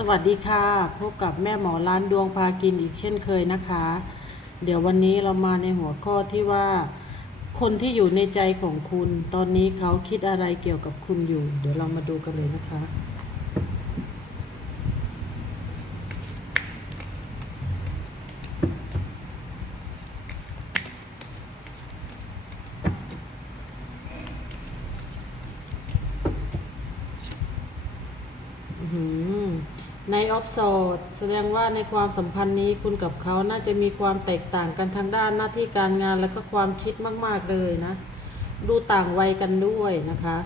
สวัสดีค่ะ พบกับแม่หมอร้านดวงพากินอีกเช่นเคยนะคะ เดี๋ยววันนี้เรามาในหัวข้อที่ว่า คนที่อยู่ในใจของคุณ ตอนนี้เขาคิดอะไรเกี่ยวกับคุณอยู่ เดี๋ยวเรามาดูกันเลยนะคะ อื้อหือใน ออฟโซดแสดงว่าในความสัมพันธ์นี้คุณกับเขาน่าจะมีความแตกต่างกันทางด้านหน้าที่การงานและก็ความคิดมาก ๆเลยนะ ดูต่างวัยกันด้วยนะคะ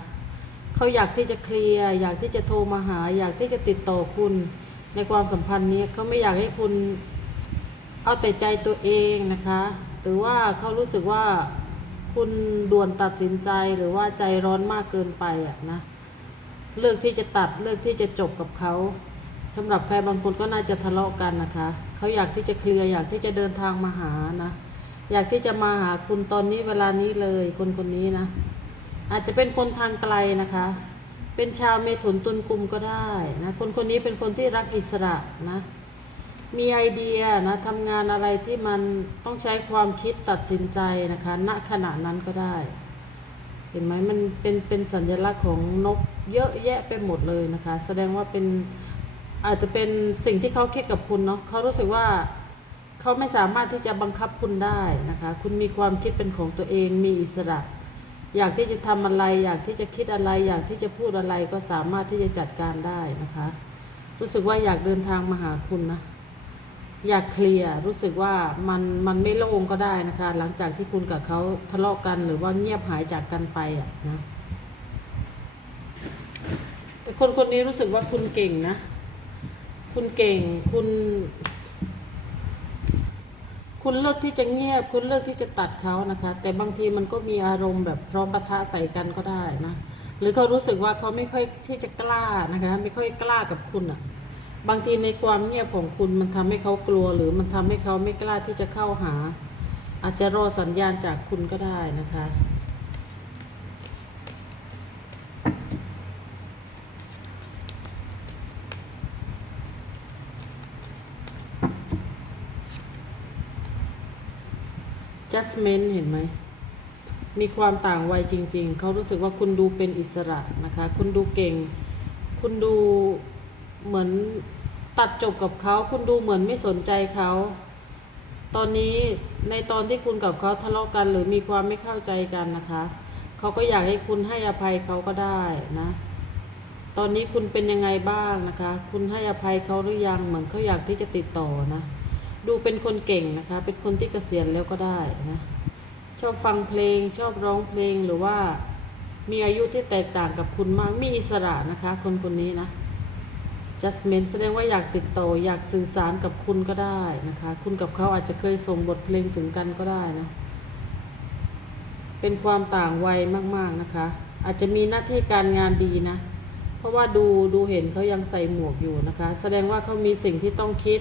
เขาอยากที่จะเคลียร์อยากที่จะโทรมาหา อยากที่จะติดต่อคุณ ในความสัมพันธ์นี้เขาไม่อยากให้คุณเอาแต่ใจตัวเองนะคะหรือว่าเขารู้สึกว่าคุณด่วนตัดสินใจหรือว่าใจร้อนมากเกินไปอะนะเลือกที่จะตัดเลือกที่จะจบกับเขา สำหรับใครบางคนก็น่าจะทะเลาะกันนะคะ เขาอยากที่จะเคลียร์อยากที่จะเดินทางมาหานะ อยากที่จะมาหาคุณตอนนี้เวลานี้เลยคนคนนี้นะ อาจจะเป็นคนทางไกลนะคะ เป็นชาวเมถุนตุลกุมก็ได้นะคนคนนี้เป็นคนที่รักอิสระนะ มีไอเดียนะทำงานอะไรที่มันต้องใช้ความคิดตัดสินใจนะคะณขณะนั้นก็ได้ เห็นไหมมันเป็นเป็นสัญลักษณ์ของนกเยอะแยะไปหมดเลยนะคะ แสดงว่าเป็น อาจจะเป็นสิ่งที่เขาคิดกับคุณเนาะเขารู้สึกว่าเขาไม่สามารถที่จะบังคับคุณได้นะคะ คุณมีความคิดเป็นของตัวเองมีอิสระ อยากที่จะทำอะไร อยากที่จะคิดอะไร อยากที่จะพูดอะไรก็สามารถที่จะจัดการได้นะคะ รู้สึกว่าอยากเดินทางมาหาคุณนะอยากเคลียร์รู้สึกว่ามันมันไม่โล่งก็ได้นะคะ หลังจากที่คุณกับเขาทะเลาะกันหรือว่าเงียบหายจากกันไปอะนะคนคนนี้รู้สึกว่าคุณเก่งนะ คุณเก่ง คุณ คุณเลือกที่จะเงียบ คุณเลือกที่จะตัดเขานะคะ แต่บางทีมันก็มีอารมณ์แบบพร้อมปะทะใส่กันก็ได้นะ หรือเขารู้สึกว่าเขาไม่ค่อยที่จะกล้านะคะ ไม่ค่อยกล้ากับคุณอะ บางทีในความเงียบของคุณมันทำให้เขากลัว หรือมันทำให้เขาไม่กล้าที่จะเข้าหา อาจจะรอสัญญาณจากคุณก็ได้นะคะ justment เห็นไหม มีความต่างวัยจริง ๆ เขารู้สึกว่าคุณดูเป็นอิสระนะคะ คุณดูเก่ง คุณดูเหมือนตัดจบกับเขา คุณดูเหมือนไม่สนใจเขา ตอนนี้ในตอนที่คุณกับเขาทะเลาะกันหรือมีความไม่เข้าใจกันนะคะ เขาก็อยากให้คุณให้อภัยเขาก็ได้นะตอนนี้คุณเป็นยังไงบ้างนะคะ คุณให้อภัยเขาหรือยัง เหมือนเขาอยากที่จะติดต่อนะ ดูเป็นคนเก่งนะคะ เป็นคนที่เกษียณแล้วก็ได้นะ ชอบฟังเพลง ชอบร้องเพลงหรือว่า มีอายุที่แตกต่างกับคุณมาก มีอิสระนะคะ คนคนนี้นะ justment แสดงว่าอยากติดต่ออยากสื่อสารกับคุณก็ได้นะคะ คุณกับเขาอาจจะเคยส่งบทเพลงถึงกันก็ได้นะ เป็นความต่างวัยมากๆนะคะ อาจจะมีหน้าที่การงานดีนะ เพราะว่าดูดูเห็นเขายังใส่หมวกอยู่นะคะ แสดงว่าเขามีสิ่งที่ต้องคิด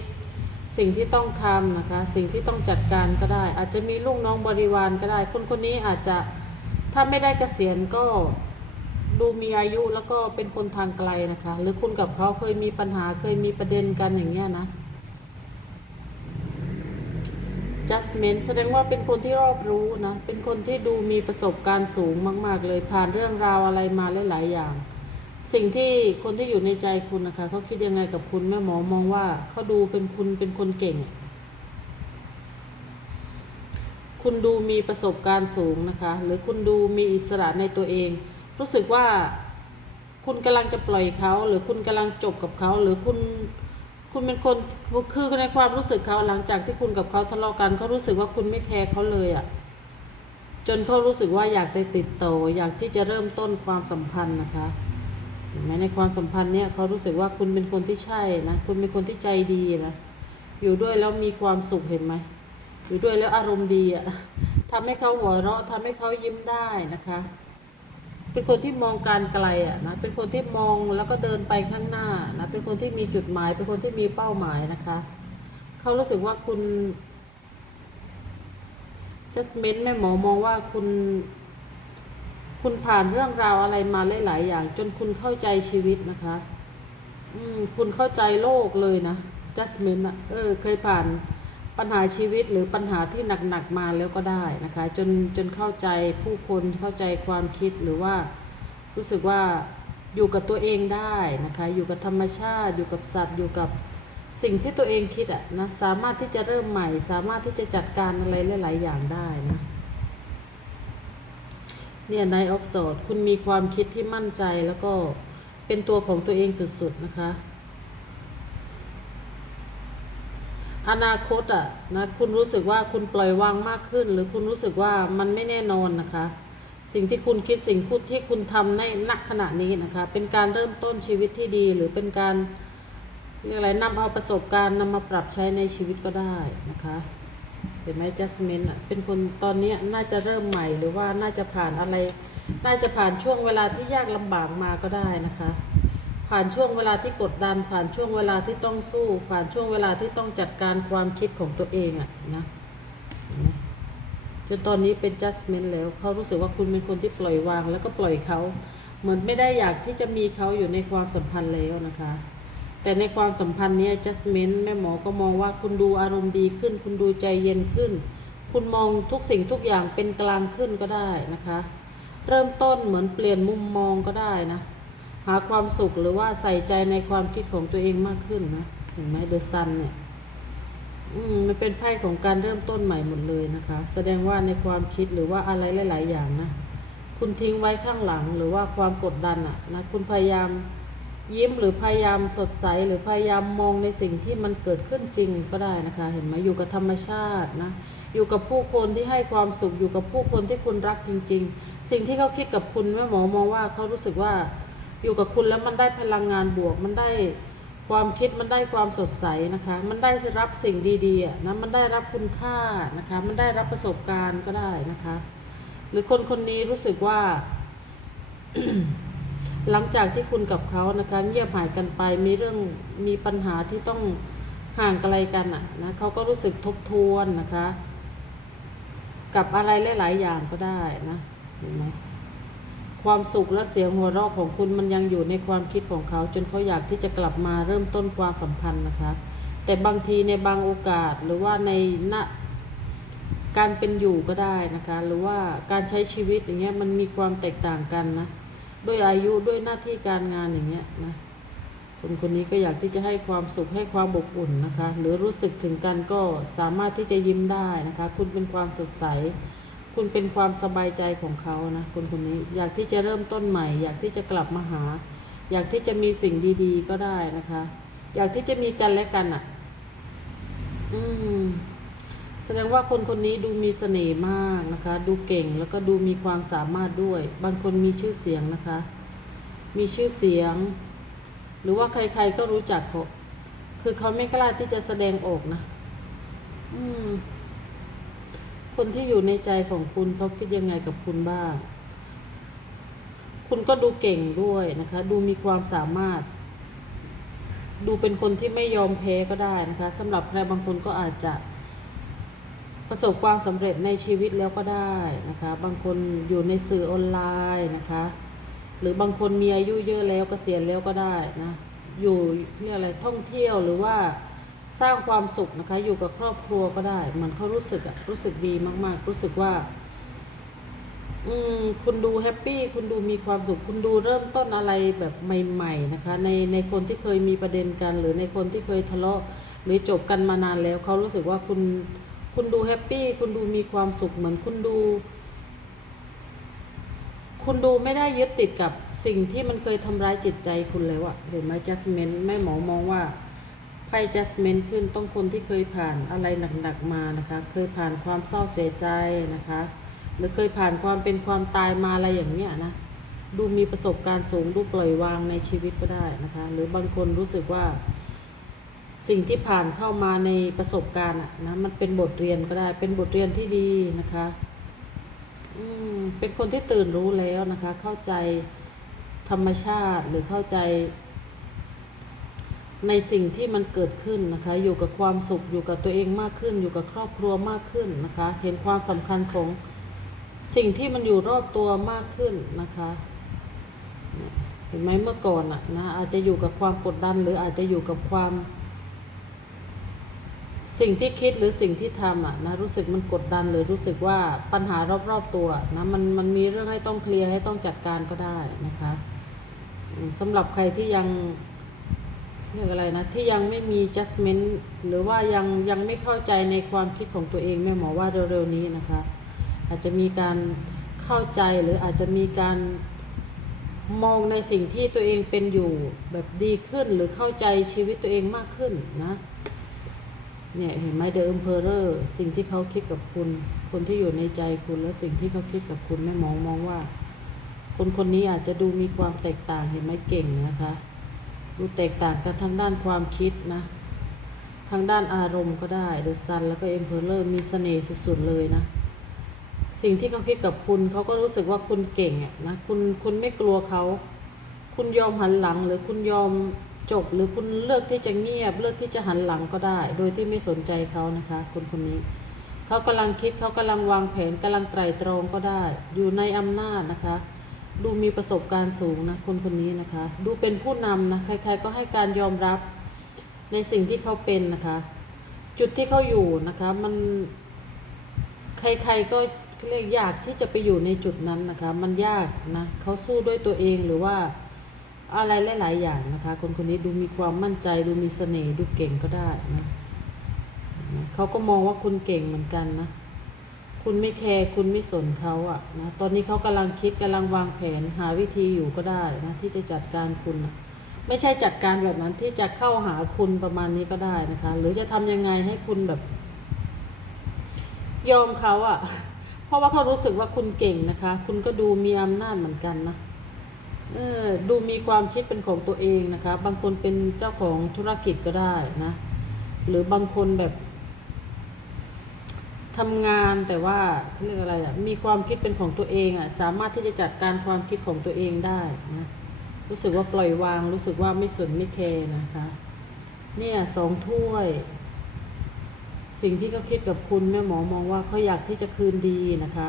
สิ่งที่ต้องทำนะคะ สิ่งที่ต้องจัดการก็ได้ อาจจะมีลูกน้องบริวารก็ได้ คนคนนี้อาจจะถ้าไม่ได้เกษียณก็ดูมีอายุแล้วก็เป็นคนทางไกลนะคะ หรือคุณกับเขาเคยมีปัญหาเคยมีประเด็นกันอย่างเงี้ยนะ justment แสดงว่าเป็นคนที่รอบรู้นะ เป็นคนที่ดูมีประสบการณ์สูงมาก ๆ เลยผ่านเรื่องราวอะไรมาหลาย ๆ อย่าง สิ่งที่คนที่อยู่ในใจคุณนะคะเขาคิดยังไงกับคุณแม่หมอมองว่าเขาดูเป็นคุณเป็นคนเก่ง คุณดูมีประสบการณ์สูงนะคะ หรือคุณดูมีอิสระในตัวเอง รู้สึกว่าคุณกำลังจะปล่อยเขา หรือคุณกำลังจบกับเขา หรือคุณคุณเป็นคนคือในความรู้สึกเขาหลังจากที่คุณกับเขาทะเลาะกันเขารู้สึกว่าคุณไม่แคร์เขาเลยอะ่ะจนเขารู้สึกว่าอยากจะติดต่ออยากที่จะเริ่มต้นความสัมพันธ์นะคะ เห็นไหมในความสัมพันธ์เนี่ยเขารู้สึกว่าคุณเป็นคนที่ใช่นะคุณเป็นคนที่ใจดีนะอยู่ด้วยแล้วมีความสุขเห็นไหมอยู่ด้วยแล้วอารมณ์ดีอะทำให้เขาหัวเราะทำให้เขายิ้มได้นะคะเป็นคนที่มองการไกลอะนะ เป็นคนที่มองแล้วก็เดินไปข้างหน้านะ เป็นคนที่มีจุดหมาย เป็นคนที่มีเป้าหมายนะคะ เขารู้สึกว่าคุณจะเม้นแม่หมอมองว่าคุณ คุณผ่านเรื่องราวอะไรมาหลายๆอย่าง จนคุณเข้าใจชีวิตนะคะ อืม คุณเข้าใจโลกเลยนะจัสมินอะเออ เคยผ่านปัญหาชีวิตหรือปัญหาที่หนักๆมาแล้วก็ได้นะคะ จนจนเข้าใจผู้คนเข้าใจความคิดหรือว่า รู้สึกว่าอยู่กับตัวเองได้นะคะ อยู่กับธรรมชาติ อยู่กับสัตว์ อยู่กับสิ่งที่ตัวเองคิดอะนะ สามารถที่จะเริ่มใหม่ สามารถที่จะจัดการอะไรหลาย ๆ อย่างได้นะ เนี่ยในออฟโซดคุณมีความคิดที่มั่นใจแล้วก็เป็นตัวของตัวเองสุด ๆ นะคะ อนาคตอะนะคุณรู้สึกว่าคุณปล่อยวางมากขึ้น หรือคุณรู้สึกว่ามันไม่แน่นอนนะคะ สิ่งที่คุณคิดสิ่งพูดที่คุณทำในนักขณะนี้นะคะ เป็นการเริ่มต้นชีวิตที่ดี หรือเป็นการเรียกอะไรนำเอาประสบการณ์นำมาปรับใช้ในชีวิตก็ได้นะคะ เห็นไหมจัสมินอะเป็นคนตอนนี้น่าจะเริ่มใหม่หรือว่าน่าจะผ่านอะไร น่าจะผ่านช่วงเวลาที่ยากลำบากมาก็ได้นะคะ ผ่านช่วงเวลาที่กดดัน ผ่านช่วงเวลาที่ต้องสู้ ผ่านช่วงเวลาที่ต้องจัดการความคิดของตัวเองอะนะจนตอนนี้เป็น justment แล้วเขารู้สึกว่าคุณเป็นคนที่ปล่อยวางแล้วก็ปล่อยเขาเหมือนไม่ได้อยากที่จะมีเขาอยู่ในความสัมพันธ์แล้วนะคะ แต่ในความสัมพันธ์นี้ย justment แม่หมอก็มองว่าคุณดูอารมณ์ดีขึ้น คุณดูใจเย็นขึ้น คุณมองทุกสิ่งทุกอย่างเป็นกลางขึ้นก็ได้นะคะ เริ่มต้นเหมือนเปลี่ยนมุมมองก็ได้นะ หาความสุขหรือว่าใส่ใจในความคิดของตัวเองมากขึ้นนะเห็นไหมเดอะซันเนี่ยอืมมันเป็นไพ่ของการเริ่มต้นใหม่หมดเลยนะคะ แสดงว่าในความคิดหรือว่าอะไรหลาย ๆ อย่างนะ คุณทิ้งไว้ข้างหลังหรือว่าความกดดันอะนะ คุณพยายาม ยิ้มหรือพยายามสดใสหรือพยายามมองในสิ่งที่มันเกิดขึ้นจริงก็ได้นะคะ เห็นไหมอยู่กับธรรมชาตินะอยู่กับผู้คนที่ให้ความสุขอยู่กับผู้คนที่คุณรักจริง ๆ สิ่งที่เขาคิดกับคุณแม่หมอมองว่าเขารู้สึกว่าอยู่กับคุณแล้วมันได้พลังงานบวก มันได้ความคิดมันได้ความสดใสนะคะ มันได้รับสิ่งดีๆนะมันได้รับคุณค่านะคะ มันได้รับประสบการณ์ก็ได้นะคะ หรือคนคนนี้รู้สึกว่า หลังจากที่คุณกับเขานะคะเงียบหายกันไปมีเรื่องมีปัญหาที่ต้องห่างไกลกันอะนะเขาก็รู้สึกทบทวนนะคะ กับอะไรหลาย ๆ อย่างก็ได้นะเห็นไหมความสุขและเสียงหัวเราะของคุณมันยังอยู่ในความคิดของเขา จนเขาอยากที่จะกลับมาเริ่มต้นความสัมพันธ์นะคะ แต่บางทีในบางโอกาสหรือว่าในณการเป็นอยู่ก็ได้นะคะ หรือว่าการใช้ชีวิตอย่างเงี้ยมันมีความแตกต่างกันนะ ด้วยอายุด้วยหน้าที่การงานอย่างเงี้ยนะคนคนนี้ก็อยากที่จะให้ความสุขให้ความอบอุ่นนะคะ หรือรู้สึกถึงกันก็สามารถที่จะยิ้มได้นะคะ คุณเป็นความสดใส คุณเป็นความสบายใจของเขานะคนคนนี้อยากที่จะเริ่มต้นใหม่ อยากที่จะกลับมาหา อยากที่จะมีสิ่งดี ๆ ก็ได้นะคะ อยากที่จะมีกันและกันอะ อืม ดงว่าคนคนนี้ดูมีเสน่ห์มากนะคะ ดูเก่งแล้วก็ดูมีความสามารถด้วย บางคนมีชื่อเสียงนะคะ มีชื่อเสียง หรือว่าใครๆก็รู้จักเขาคือเขาไม่กล้าที่จะแสดงออกนะ อืม คนที่อยู่ในใจของคุณเขาคิดยังไงกับคุณบ้าง คุณก็ดูเก่งด้วยนะคะ ดูมีความสามารถ ดูเป็นคนที่ไม่ยอมแพ้ก็ได้นะคะสำหรับใครบางคนก็อาจจะ ประสบความสำเร็จในชีวิตแล้วก็ได้นะคะ บางคนอยู่ในสื่อออนไลน์นะคะ หรือบางคนมีอายุเยอะแล้วเกษียณแล้วก็ได้นะอยู่เรียกอะไรท่องเที่ยวหรือว่าสร้างความสุขนะคะ อยู่กับครอบครัวก็ได้มือนเขารู้สึกอะรู้สึกดีมาก ๆ รู้สึกว่า อืมคุณดูแฮปปี้คุณดูมีความสุข คุณดูเริ่มต้นอะไรแบบใหม่ ๆ นะคะ ในในคนที่เคยมีประเด็นกัน หรือในคนที่เคยทะเลาะ หรือจบกันมานานแล้วเขารู้สึกว่าคุณ คุณดูแฮปปี้คุณดูมีความสุขเหมือนคุณดู คุณดูไม่ได้ยึดติดกับสิ่งที่มันเคยทำร้ายจิตใจคุณแล้วอะเห็นไหม judgment แม่หมอมองว่าไพ่ judgment ขึ้นต้องคนที่เคยผ่านอะไรหนักๆมานะคะ เคยผ่านความเศร้าเสียใจนะคะ หรือเคยผ่านความเป็นความตายมาอะไรอย่างเนี้ยนะดูมีประสบการณ์สูงดูปล่อยวางในชีวิตก็ได้นะคะ หรือบางคนรู้สึกว่า สิ่งที่ผ่านเข้ามาในประสบการณ์อะนะมันเป็นบทเรียนก็ได้ เป็นบทเรียนที่ดีนะคะอืมเป็นคนที่ตื่นรู้แล้วนะคะ เข้าใจธรรมชาติหรือเข้าใจ ในสิ่งที่มันเกิดขึ้นนะคะ อยู่กับความสุขอยู่กับตัวเองมากขึ้น อยู่กับครอบครัวมากขึ้นนะคะ เห็นความสำคัญของสิ่งที่มันอยู่รอบตัวมากขึ้นนะคะเห็นไหมเมื่อก่อนอะนะอาจจะอยู่กับความกดดัน หรืออาจจะอยู่กับความ สิ่งที่คิดหรือสิ่งที่ทำอะนะรู้สึกมันกดดันหรือรู้สึกว่าปัญหารอบๆตัวนะมันมันมีเรื่องให้ต้องเคลียร์ให้ต้องจัดการก็ได้นะคะสำหรับใครที่ยังเรียกอะไรนะที่ยังไม่มี judgment หรือว่ายังยังไม่เข้าใจในความคิดของตัวเองแม่หมอว่าเร็วๆนี้นะคะ อาจจะมีการเข้าใจหรืออาจจะมีการมองในสิ่งที่ตัวเองเป็นอยู่แบบดีขึ้นหรือเข้าใจชีวิตตัวเองมากขึ้นนะ เนี่ยเห็นไหมเดอะ e มเพอเรอร์สิ่งที่เขาคิดกับคุณ คนที่อยู่ในใจคุณและสิ่งที่เขาคิดกับคุณแม่มองมองว่า คนคนนี้อาจจะดูมีความแตกต่างเห็นไหมเก่งนะคะ ดูแตกต่างกันทางด้านความคิดนะ ทางด้านอารมณ์ก็ได้เดอะซันแล้วก็เอ็มเพอเรอร์มีเสน่ห์สุดๆเลยนะสิ่งที่เขาคิดกับคุณเขาก็รู้สึกว่าคุณเก่งอะนะคุณคุณไม่กลัวเขา คุณยอมหันหลังหรือคุณยอม จบ หรือคุณเลือกที่จะเงียบ เลือกที่จะหันหลังก็ได้ โดยที่ไม่สนใจเขานะคะ คนคนนี้ เขากำลังคิดเขากำลังวางแผนกำลังไตร่ตรองก็ได้ อยู่ในอำนาจนะคะ ดูมีประสบการณ์สูงนะคนคนนี้นะคะ ดูเป็นผู้นำนะใครๆก็ให้การยอมรับในสิ่งที่เขาเป็นนะคะ จุดที่เขาอยู่นะคะ มันใครๆก็เรียกยากที่จะไปอยู่ในจุดนั้นนะคะ มันยากนะเขาสู้ด้วยตัวเองหรือว่า อะไรหลาย ๆ อย่างนะคะ คนคนนี้ดูมีความมั่นใจ ดูมีเสน่ห์ดูเก่งก็ได้นะเขาก็มองว่าคุณเก่งเหมือนกันนะ คุณไม่แคร์คุณไม่สนเขาอะนะตอนนี้เขากำลังคิดกำลังวางแผนหาวิธีอยู่ก็ได้นะที่จะจัดการคุณนะไม่ใช่จัดการแบบนั้นที่จะเข้าหาคุณประมาณนี้ก็ได้นะคะ หรือจะทำยังไงให้คุณแบบ ยอมเขาอะเพราะว่าเขารู้สึกว่าคุณเก่งนะคะ คุณก็ดูมีอำนาจเหมือนกันนะ ดูมีความคิดเป็นของตัวเองนะคะ บางคนเป็นเจ้าของธุรกิจก็ได้นะ หรือบางคนแบบทำงานแต่ว่าเขาเรียกอะไรอะมีความคิดเป็นของตัวเองอะสามารถที่จะจัดการความคิดของตัวเองได้นะรู้สึกว่าปล่อยวางรู้สึกว่าไม่สนไม่แคร์นะคะ เนี่ยสองถ้วย สิ่งที่เขาคิดกับคุณแม่หมอมองว่าเขาอยากที่จะคืนดีนะคะ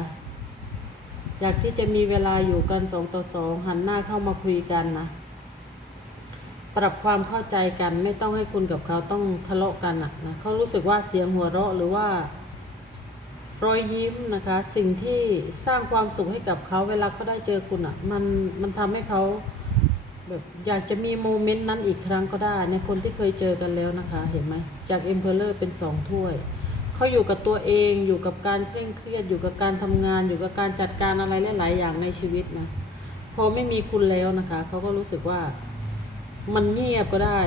อยากที่จะมีเวลาอยู่กันสองต่อสองหันหน้าเข้ามาคุยกันนะ ปรับความเข้าใจกันไม่ต้องให้คุณกับเขาต้องทะเลาะกันอะนะเขารู้สึกว่าเสียงหัวเราะหรือว่ารอยยิ้มนะคะ สิ่งที่สร้างความสุขให้กับเขาเวลาเขาได้เจอคุณอะ่ะมันมันทำให้เขาแบบอยากจะมีโมเมนต์นั้นอีกครั้งก็ได้ในคนที่เคยเจอกันแล้วนะคะ เห็นไหมจากเอ็มเพลเลอร์เป็นสองถ้วย เขาอยู่กับตัวเองอยู่กับการเคร่งเครียดอยู่กับการทำงาน อยู่กับการจัดการอะไรหลายๆอย่างในชีวิตนะพอไม่มีคุณแล้วนะคะเขาก็รู้สึกว่า มันเงียบก็ได้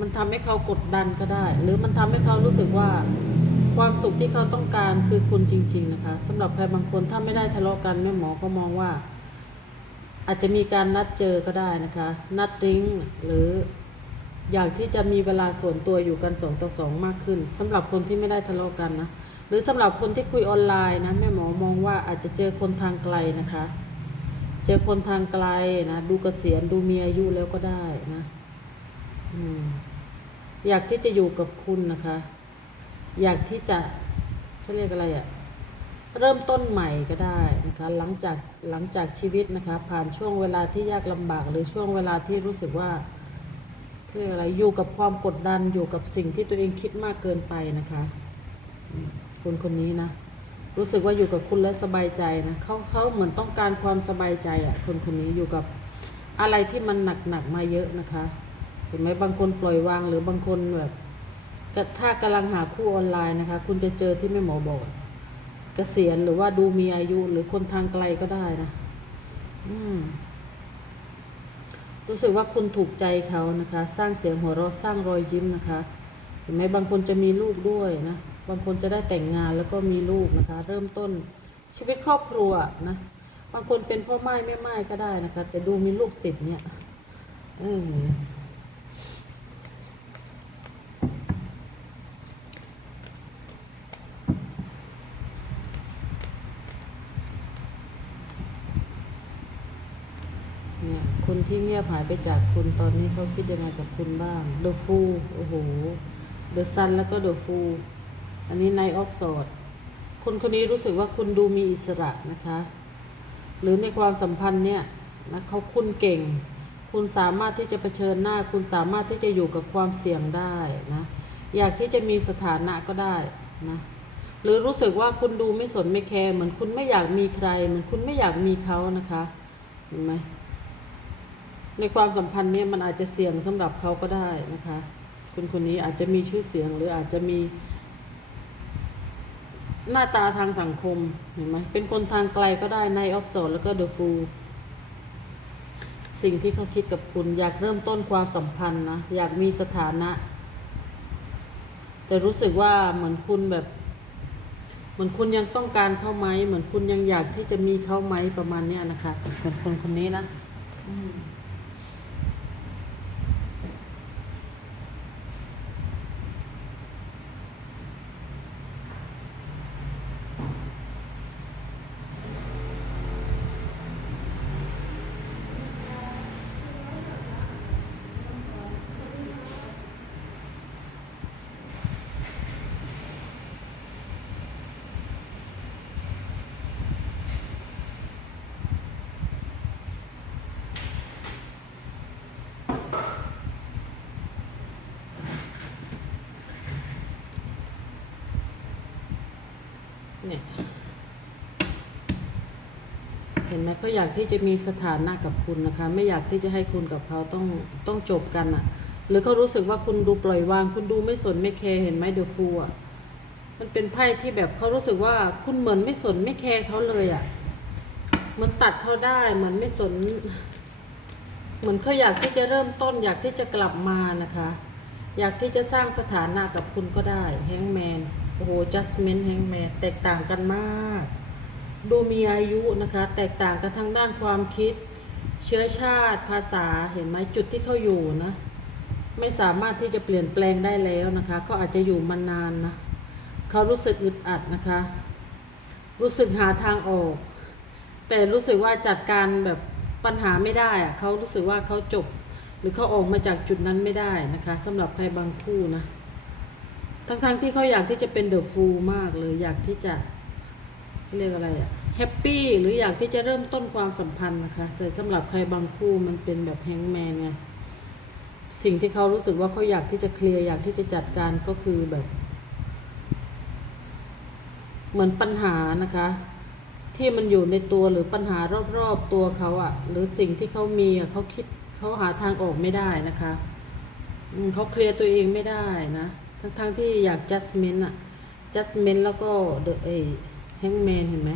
มันทำให้เขากดดันก็ได้ หรือมันทำให้เขารู้สึกว่าความสุขที่เขาต้องการคือคุณจริง ๆ นะคะสำหรับใครบางคนถ้าไม่ได้ทะเลาะกันแม่หมอก็มองว่า อาจจะมีการนัดเจอก็ได้นะคะ นัดดริ้งหรือ อยากที่จะมีเวลาส่วนตัวอยู่กันสองต่อสองมากขึ้นสำหรับคนที่ไม่ได้ทะเลาะกันนะหรือสำหรับคนที่คุยออนไลน์นะแม่หมอมองว่าอาจจะเจอคนทางไกลนะคะ เจอคนทางไกลนะดูเกษียณดูมีอายุแล้วก็ได้นะอืมอยากที่จะอยู่กับคุณนะคะ อยากที่จะเขาเรียกอะไรอะเริ่มต้นใหม่ก็ได้นะคะหลังจากหลังจากชีวิตนะคะ ผ่านช่วงเวลาที่ยากลำบากหรือช่วงเวลาที่รู้สึกว่า เรียกอะไรอยู่กับความกดดันอยู่กับสิ่งที่ตัวเองคิดมากเกินไปนะคะ คนคนนี้นะ รู้สึกว่าอยู่กับคุณแล้วสบายใจนะเขาเขาเหมือนต้องการความสบายใจอะ่ะ คนคนนี้อยู่กับอะไรที่มันหนักหนักมาเยอะนะคะเห็นไหมบางคนปล่อยวางหรือบางคนแบบถ้ากำลังหาคู่ออนไลน์นะคะ คุณจะเจอที่แม่หมอบอกเกษียณหรือว่าดูมีอายุหรือคนทางไกลก็ได้นะ อืม รู้สึกว่าคุณถูกใจเขานะคะ สร้างเสียงหัวเราะสร้างรอยยิ้มนะคะเห็นไหมบางคนจะมีลูกด้วยนะบางคนจะได้แต่งงานแล้วก็มีลูกนะคะ เริ่มต้นชีวิตครอบครัวนะบางคนเป็นพ่อไม้แม่ไม้ก็ได้นะคะ แต่ดูมีลูกติดเนี่ยเออ เนี่ย คนที่เงียบหายไปจากคุณตอนนี้เขาคิดยังไงกับคุณบ้าง The Fool โอ้โห The Sun แล้วก็ The Fool อันนี้ Night of Swords คนคนนี้รู้สึกว่าคุณดูมีอิสระนะคะ หรือในความสัมพันธ์เนี่ยนะเขาคุณเก่ง คุคุณสามารถที่จะเผชิญหน้า คุณสามารถที่จะอยู่กับความเสี่ยงได้นะ อยากที่จะมีสถานะก็ได้นะหรือรู้สึกว่าคุณดูไม่สนไม่แคร์เหมือนคุณไม่อยากมีใคร เหมือนคุณไม่อยากมีเขานะคะเห็นไหม ในความสัมพันธ์เนี้มันอาจจะเสี่ยงสำหรับเขาก็ได้นะคะ คุณคนนี้อาจจะมีชื่อเสียงหรืออาจจะมี หน้าตาทางสังคมเห็นไหมเป็นคนทางไกลก็ได้ในออฟโซแล้วก็เดอะฟูสิ่งที่เขาคิดกับคุณ อยากเริ่มต้นความสัมพันธ์นะอยากมีสถานะ แต่รู้สึกว่าเหมือนคุณแบบ เหมือนคุณยังต้องการเขาไหมเหมือนคุณยังอยากที่จะมีเขาไหมประมาณเนี้ยนะคะคนคนคนนี้นะอื เนี่ยเห็นไหมเขาอยากที่จะมีสถานะกับคุณนะคะ ไม่อยากที่จะให้คุณกับเขาต้องต้องจบกันอะ่ะ หรือเขารู้สึกว่าคุณดูปล่อยวาง คุณดูไม่สนไม่แคร์เห็นไหมเดอะฟูอะมันเป็นไพ่ที่แบบเขารู้สึกว่าคุณเหมือนไม่สนไม่แคร์เขาเลยอะ่ะเหมือนตัดเขาได้เหมือนไม่สน เหมือนเขาอยากที่จะเริ่มต้น อยากที่จะกลับมานะคะ อยากที่จะสร้างสถานะกับคุณก็ได้แฮงแมน โอ้โหจัสมินแฮงแมนแตกต่างกันมาก ดูมีอายุนะคะ แตกต่างกันทางด้านความคิด เชื้อชาติภาษาเห็นไหมจุดที่เขาอยู่นะ ไม่สามารถที่จะเปลี่ยนแปลงได้แล้วนะคะเขาอาจจะอยู่มานานนะเขารู้สึกอึดอัดนะคะ รู้สึกหาทางออก แต่รู้สึกว่าจัดการแบบปัญหาไม่ได้อะเขารู้สึกว่าเขาจบ หรือเขาออกมาจากจุดนั้นไม่ได้นะคะสำหรับใครบางคู่นะ ทั้งๆทที่เขาอยากที่จะเป็นเดอะฟูลมากเลยอยากที่จะเรียกอะไรอะแฮปปี้หรืออยากที่จะเริ่มต้นความสัมพันธ์นะคะแต่สำหรับใครบางคู่มันเป็นแบบแฮงแมนไงสิ่งที่เขารู้สึกว่าเขาอยากที่จะเคลียร์อยากที่จะจัดการก็คือแบบ เหมือนปัญหานะคะ ที่มันอยู่ในตัวหรือปัญหารอบๆตัวเขาอะหรือสิ่งที่เขามีอะเขาคิดเขาหาทางออกไม่ได้นะคะเขาเคลียร์ตัวเองไม่ได้นะ ทั้งๆที่อยาก judgment อะ judgment แล้วก็ the เอ hangman เห็นไหม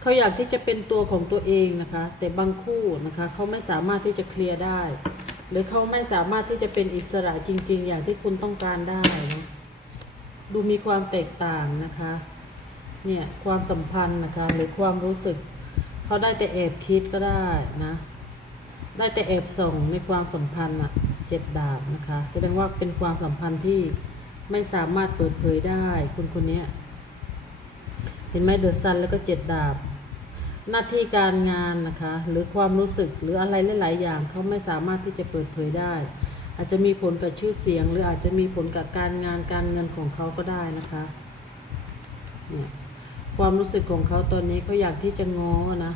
เขาอยากที่จะเป็นตัวของตัวเองนะคะ แต่บางคู่นะคะเขาไม่สามารถที่จะเคลียร์ได้ หรือเขาไม่สามารถที่จะเป็นอิสระจริง ๆ อย่างที่คุณต้องการได้นะดูมีความแตกต่างนะคะ เนี่ยความสัมพันธ์นะคะหรือความรู้สึกเขาได้แต่แอบคิดก็ได้นะ ได้แต่แอบส่งในความสัมพันธ์อะ เจ็ดดาบนะคะ แสดงว่าเป็นความสัมพันธ์ที่ไม่สามารถเปิดเผยได้คุณคนเนี้ยเห็นไหมเดอะซันแล้วก็เจ็ดดาบ หน้าที่การงานนะคะ หรือความรู้สึกหรืออะไรหลาย ๆ อย่างเขาไม่สามารถที่จะเปิดเผยได้ อาจจะมีผลกับชื่อเสียง หรืออาจจะมีผลกับการงานการเงินของเขาก็ได้นะคะเนี่ยความรู้สึกของเขาตอนนี้เขาอยากที่จะง้อนะ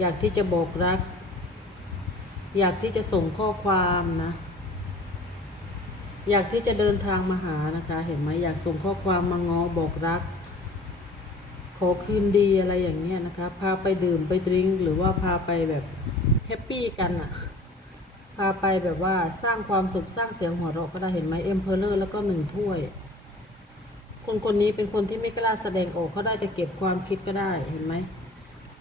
อยากที่จะบอกรัก อยากที่จะส่งข้อความนะ อยากที่จะเดินทางมาหานะคะ เห็นไหมอยากส่งข้อความมางอบอกรัก ขอคืนดีอะไรอย่างเงี้ยนะคะ พาไปดื่มไปดริงหรือว่าพาไปแบบแฮปปี้กันอะพาไปแบบว่าสร้างความสุขสร้างเสียงหัวเราะก็ได้เห็นไหมเอ็มเพลเลอร์แล้วก็หนึ่งถ้วย คนคนนี้เป็นคนที่ไม่กล้าแสดงออกเขาได้แต่เก็บความคิดก็ได้เห็นไหม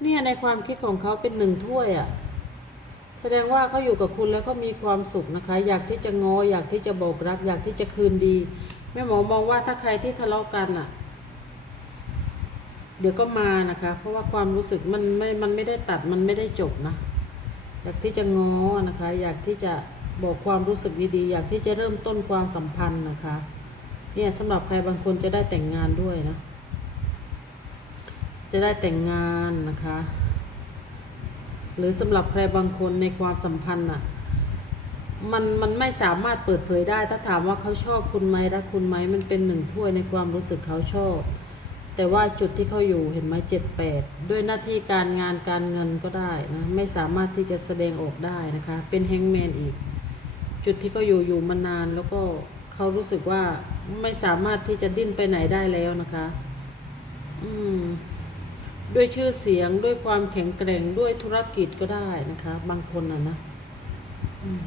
เนี่ยในความคิดของเขาเป็นหนึ่งถ้วยอะ แสดงว่าเขาอยู่กับคุณแล้วก็มีความสุขนะคะ อยากที่จะงออยากที่จะบอกรัก อยากที่จะคืนดีแม่หมอมองว่าถ้าใครที่ทะเลาะกันอะ เดี๋ยวก็มานะคะ เพราะว่าความรู้สึกมันไม่ มันไม่ได้ตัดมันไม่ได้จบนะ อยากที่จะงอนะคะ อยากที่จะบอกความรู้สึกดีๆ อยากที่จะเริ่มต้นความสัมพันธ์นะคะ เนี่ยสำหรับใครบางคนจะได้แต่งงานด้วยนะ จะได้แต่งงานนะคะ หรือสำหรับใครบางคนในความสัมพันธ์น่ะมันมันไม่สามารถเปิดเผยได้ ถ้าถามว่าเขาชอบคุณไหมรักคุณไหมมันเป็นหนึ่งถ้วยในความรู้สึกเขาชอบแแต่ว่าจุดที่เขาอยู่เห็นไหมเจ็ดแปดด้วยหน้าที่การงานการเงินก็ได้นะไม่สามารถที่จะแสดงออกได้นะคะ เป็นแฮงแมนอีก จุดที่เขาอยู่อยู่มานานแล้วก็เขารู้สึกว่าไม่สามารถที่จะดิ้นไปไหนได้แล้วนะคะ อืม ด้วยชื่อเสียงด้วยความแข็งแกร่งด้วยธุรกิจก็ได้นะคะ บางคนนะนะ อืม